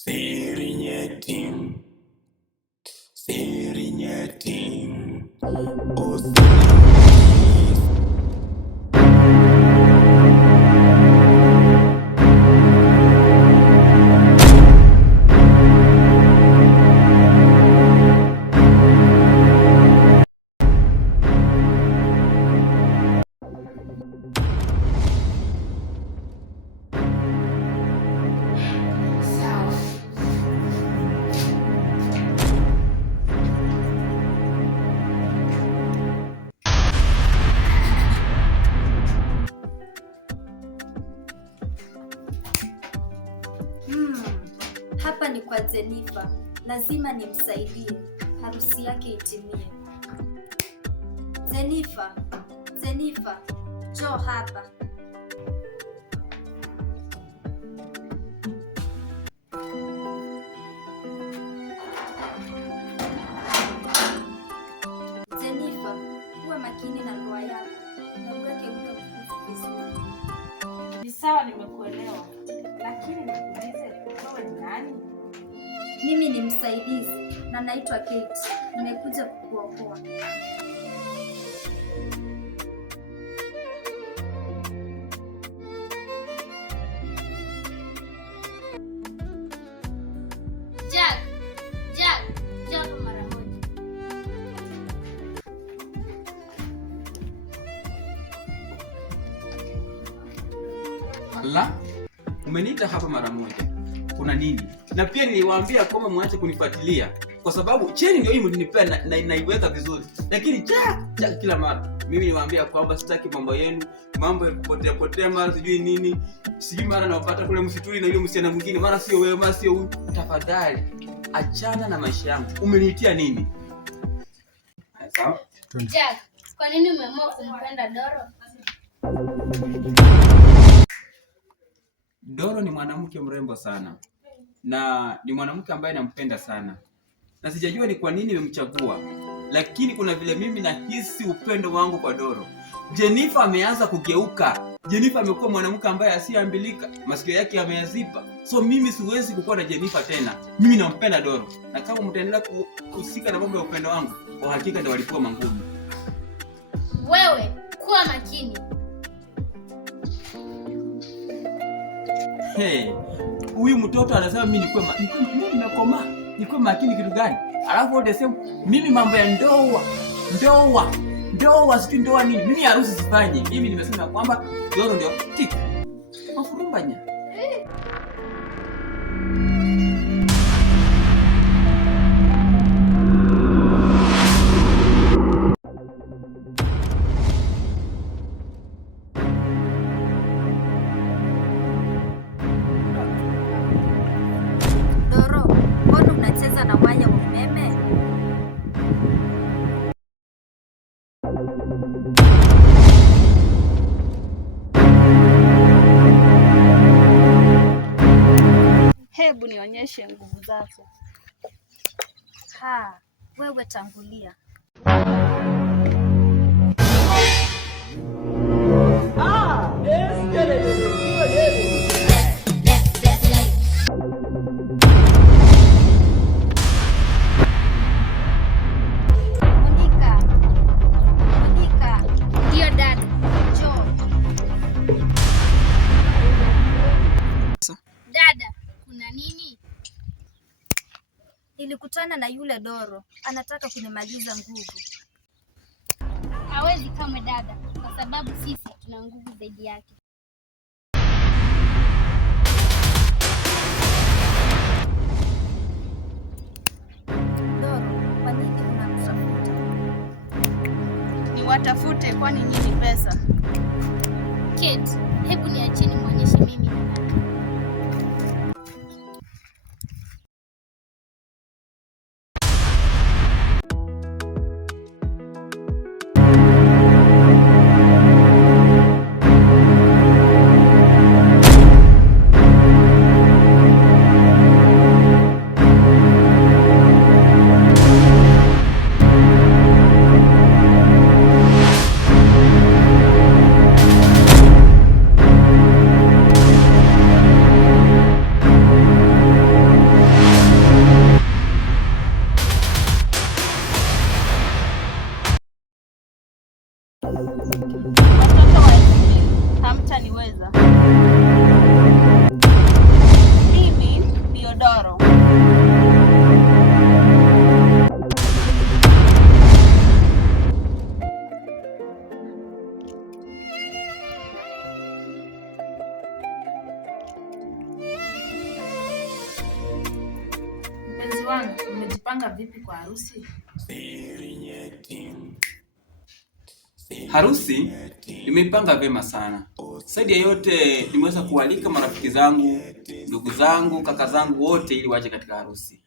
Serinyeting, serinyeting, Hapa ni kwa Jennifer. Lazima nimsaidie. Harusi yake itimie. Jennifer, Jennifer, njoo hapa. Jennifer, kuwa makini na ndoa yako na uweke ule mkufu vizuri. Ni sawa, nimekuelewa. Lakini nikuulize, wewe ni nani? Mimi ni msaidizi na naitwa Kate. Nimekuja kukuokoa. Jack, njoo mara moja. Allah, umeniita hapa mara moja. Kuna nini? Na pia niliwaambia kwamba mwache kunifuatilia kwa sababu cheni ndio hii mlinipea na naiweka vizuri. Lakini Jack kila mara. Mimi niwaambia kwamba sitaki mambo yenu, mambo ya kupotea mara sijui nini. Sijui mara nawapata kule msituni na yule msichana mwingine, mara sio wewe, mara sio huyu. Tafadhali achana na maisha yangu. Umeniitia nini? Sawa? Jack, kwa nini umeamua kumpenda Doro? Doro ni mwanamke mrembo sana na ni mwanamke ambaye nampenda sana, na sijajua ni kwa nini nimemchagua, lakini kuna vile mimi nahisi upendo wangu kwa Doro. Jennifer ameanza kugeuka. Jennifer amekuwa mwanamke ambaye asiambilika, masikio yake yameyaziba. So mimi siwezi kukuwa na Jennifer tena. Mimi nampenda Doro, na kama mtaendelea kuhusika na mambo ya upendo wangu, kwa hakika ndio walikuwa mangumi. Wewe kuwa makini. Hey, huyu mtoto anasema mimi nikuwe makini kitu gani? Alafu wote sema mimi mambo ya ndoa sijui ndoa nini. Mimi harusi sifanye. Mimi nimesema kwamba Doro ndio tiki. Mafurumbanya. Doro, mbona unacheza na waya wa umeme? Hebu nionyeshe nguvu zako. Wewe tangulia. Monica. Ndio dada. Njoo. Dada, kuna nini? Nilikutana na yule Doro. Anataka kunimaliza nguvu. Hawezi kama dada, kwa sababu sisi tuna nguvu zaidi yake. Doro, kwa nini unamtafuta? Niwatafute kwani nini pesa? Kate, hebu niacheni muonyeshe mimi ni nani. wangu, umejipanga vipi kwa harusi? Harusi nimeipanga vyema sana. Zaidi ya yote nimeweza kualika marafiki zangu, ndugu zangu, kaka zangu wote ili waje katika harusi.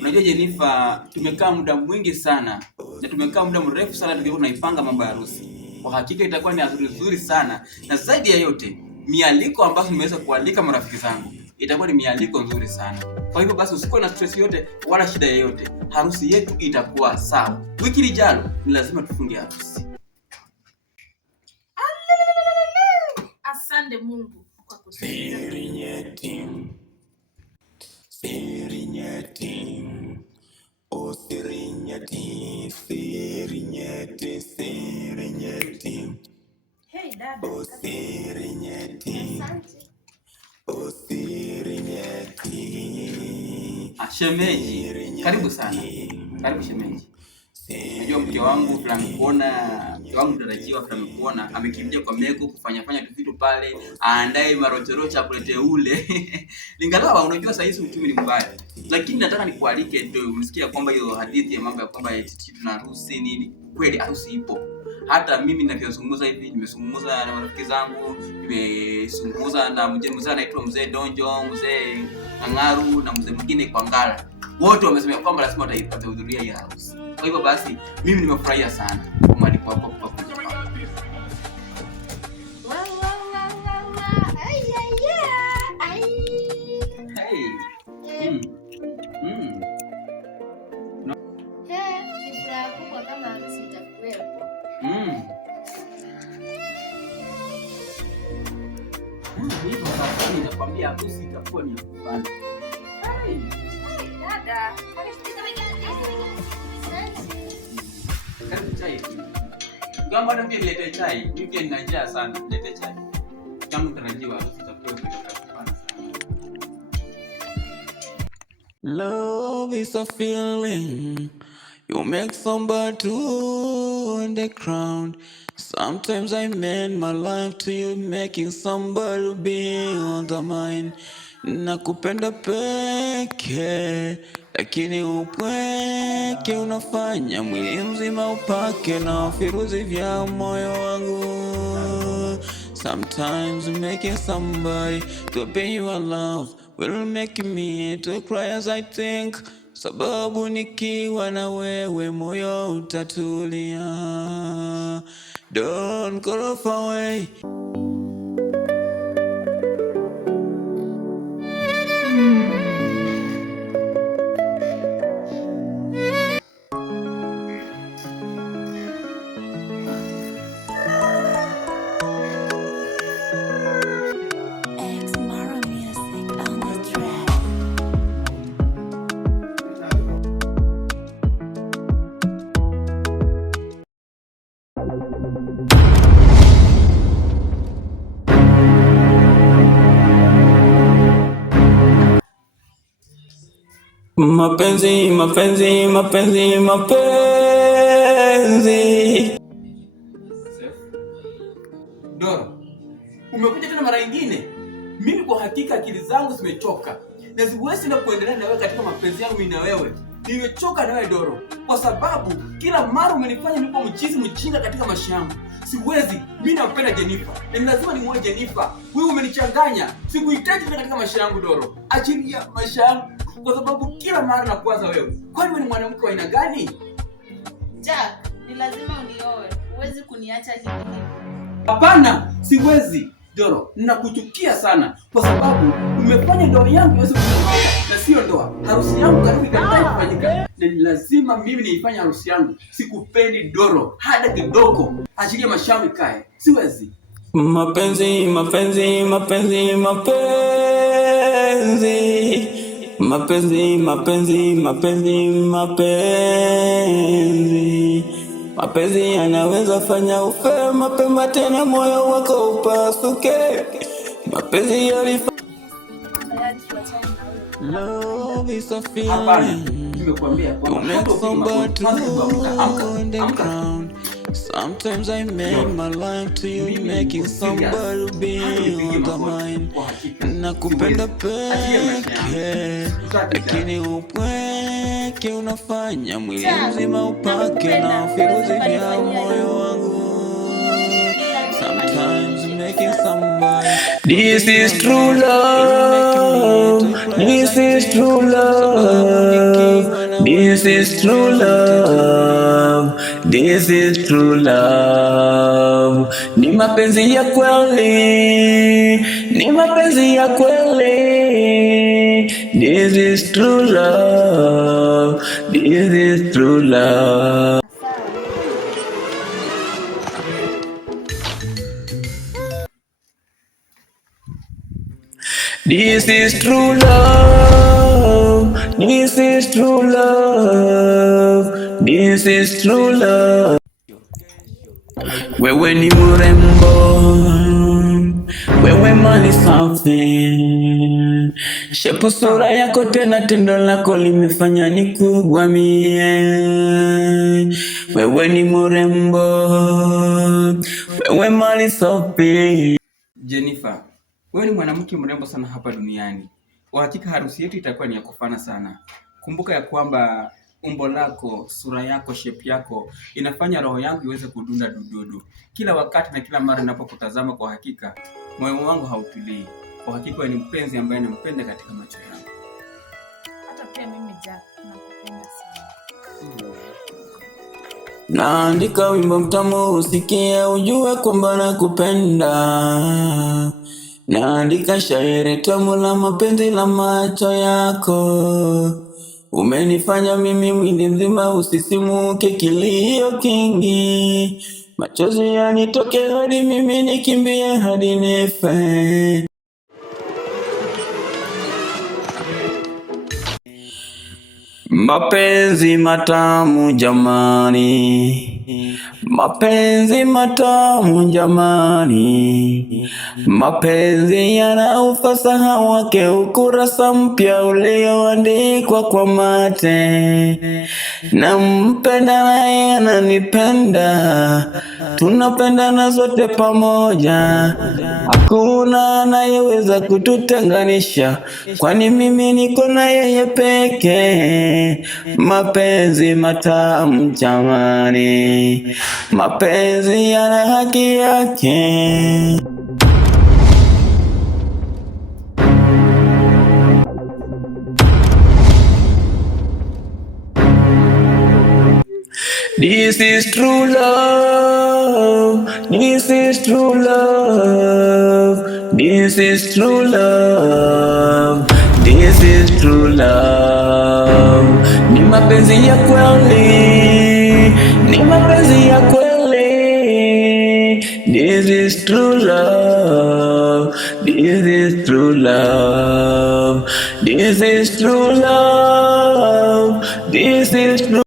Unajua Jennifer, tumekaa muda mwingi sana na tumekaa muda mrefu sana tukiwa tunaipanga mambo ya harusi. Kwa hakika itakuwa ni nzuri sana, na zaidi ya yote mialiko ambayo nimeweza kualika marafiki zangu itakuwa ni mialiko nzuri sana. Kwa hivyo basi usikuwe na stress yote wala shida yoyote. Harusi yetu itakuwa sawa. Wiki ijayo ni lazima tufunge harusi. Asante Mungu kwa kutulinda. Hey dada. Shemeji, karibu sana. Karibu shemeji. Najua mke wangu mtarajiwa kuona amekimbia kwa Meko kufanya vitu pale, aandae marojorocha kulete ule. Lingalawa unajua sasa hizi uchumi ni mbaya. Lakini nataka nikualike ndio unisikia kwamba hiyo hadithi ya mambo ya kwamba tuna harusi nini. Kweli harusi ipo. Hata mimi ninavyozungumza hivi nimezungumza na marafiki zangu, nimezungumza na mzee anaitwa mzee Donjo, mzee Ng'aru na mzee mwingine kwa Ngala. Wote wamesema kwamba lazima watahudhuria hii harusi. Kwa hivyo basi mimi nimefurahia sana kwa mwaliko wako kwa kuja. Nitakwambia harusi itakuwa ni fun. Dada. Karibu chai. Gamba ndio nilete chai. Mimi nina njaa sana. Nilete chai. Tangu tarajiwa harusi itakuwa ni fun sana. Love is a feeling you make somebody to in the ground. Sometimes I mend my life to you, making somebody be on the mind. Nakupenda peke, lakini upweke unafanya mwili mzima upake na virusi vya moyo wangu. Sometimes making somebody to pay your love will make me to cry as I think. Sababu nikiwa na wewe moyo utatulia. Don't go far away. Mapenzi, mapenzi, mapenzi, mapenzi. Doro, umekuja tena mara nyingine. Mimi kwa hakika akili zangu zimechoka. Na siwezi na kuendelea na wewe katika mapenzi yangu mimi na wewe. Nimechoka na wewe Doro. Kwa sababu kila mara umenifanya nipo mjinga katika maisha yangu. Siwezi, mimi nampenda Jennifer. Na lazima nimuoe Jennifer. Wewe umenichanganya. Sikuhitaji tena katika maisha yangu Doro. Achilia maisha yangu. Kwa sababu kila mara nakuwaza wewe. Kwani wewe ni mwanamke wa aina gani? Jack, ni lazima unioe. Huwezi kuniacha hivi hivi. Hapana, siwezi. Doro, ninakuchukia sana kwa sababu umefanya ndoa yangu iweze kufanyika na sio ndoa. Harusi yangu karibu ikatai kufanyika. Na ni lazima mimi niifanye harusi yangu. Sikupendi Doro hata kidogo. Achilia mashauri kae. Siwezi. Mapenzi, mapenzi, mapenzi, mapenzi. Mapenzi, mapenzi, mapenzi, mapenzi. Mapenzi yanaweza fanya ufe mapema tena moyo wako upasuke. Mapenzi yalifanya love is a feeling. Nimekuambia kwamba sometimes I made my life to you, making somebody be on the mind. Nakupenda peke, lakini upweke wake unafanya mwili mzima upake na virusi vya moyo wangu. Sometimes making somebody. This is true love. This is true love. This is true love. This is true love. Ni mapenzi ya kweli. Ni mapenzi ya kweli. This is true love. This is true love. This is true love. This is true love. This is true love. Wewe ni mrembo, wewe mali safi, shepu sura yako tena tendo lako limefanya nikugwamie. Wewe ni mrembo, wewe mali safi. Jennifer, wewe ni mwanamke mrembo sana hapa duniani. Kwa hakika harusi yetu itakuwa ni ya kufana sana. Kumbuka ya kwamba umbo lako, sura yako, shape yako inafanya roho yangu iweze kudunda dududu. Kila wakati na kila mara ninapokutazama, kwa hakika moyo wangu hautulii. Kwa hakika ni mpenzi ambaye nampenda katika macho yangu. Hata pia mimi Jack nakupenda sana. Naandika wimbo mtamu usikie ujue kwamba nakupenda. Naandika shairi tamu la mapenzi la macho yako. Umenifanya mimi mwili mzima usisimuke kilio kingi. Machozi yanitoke hadi mimi nikimbie hadi nife. Mapenzi matamu jamani, mapenzi matamu jamani, mapenzi yana ufasaha wake, ukurasa mpya ulioandikwa kwa mate. Nampenda naye ananipenda, tunapendana zote pamoja, hakuna anayeweza kututenganisha, kwani mimi niko na yeye pekee. Mapenzi matamu jamani, mapenzi yana haki yake. This is true love. This is true love. This is true love. This is true love. Ni mapenzi ya kweli. Ni mapenzi ya kweli. This is true love. This is true love. This is true love. This is true